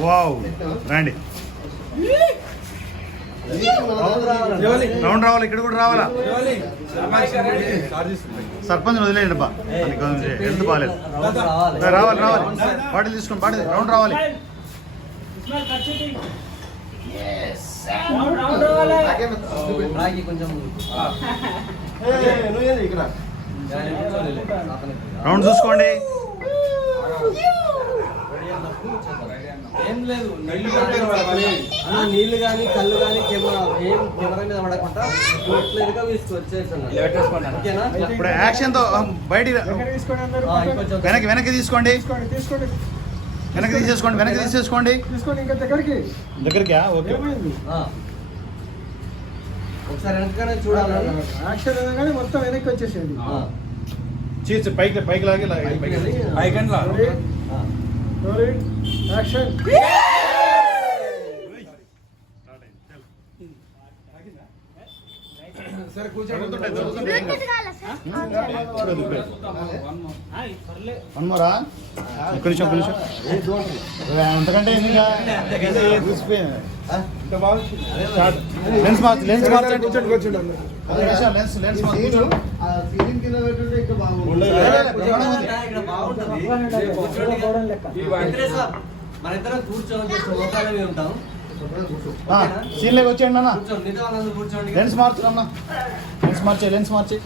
wow రండి round రావాలి ఇక్కడ కూడా రావాలా సర్పంచ్ వదిలేయండి బా హెల్త్ బాగాలేదు రావాలి రావాలి బాటిల్ తీసుకోండి బాటిల్ రౌండ్ రావాలి రౌండ్ చూసుకోండి ఏం లేదు నీళ్లు కానీ కళ్ళు కానీ కెమెరా మీద పడకుండా ఇప్పుడు యాక్షన్ తో బయట వెనక్కి తీసుకోండి వెనక్కి తీసేసుకోండి ఇంకా దగ్గరికి ఓకే ఒకసారి వెనకనే చూడాలి యాక్షన్ అనగానే మొత్తం వెనక్కి వచ్చేసేది చీజ్ పైకి లాగి యాక్షన్ సరే కూర్చోండి వన్మోరా ఒక్క నిమిషం అంతకంటే లెన్స్ మార్చండి కూర్చోండి లెన్స్ మన ఇద్దరం కూర్చొని ఉంటాం సీన్లోకి వచ్చేయండి అన్న లెన్స్ మార్చున్నా లెన్స్ మార్చి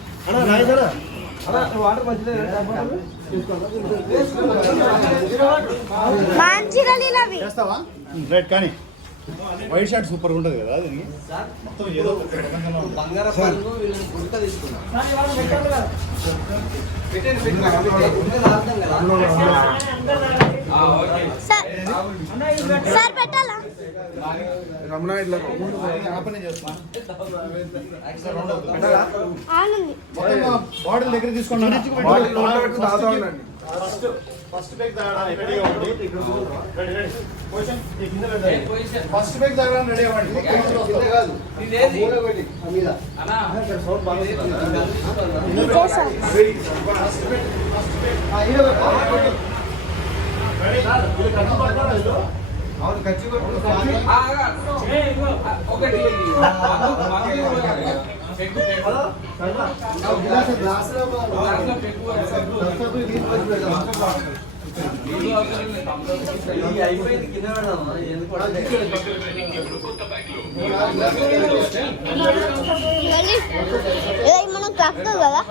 చేస్తావా రైట్ కానీ వైట్ షర్ట్ సూపర్ ఉంటుంది కదా దీనికి మొత్తం ఏదో బంగారం బాటిల్ దగ్గర తీసుకోండి ఫస్ట్ బ్రేక్ తాగడానికి రెడీ అవ్వండి ఫస్ట్ బ్రేక్ తాగడానికి రెడీ అవ్వండి అయిపోయింది కింద మనం కష్టం కదా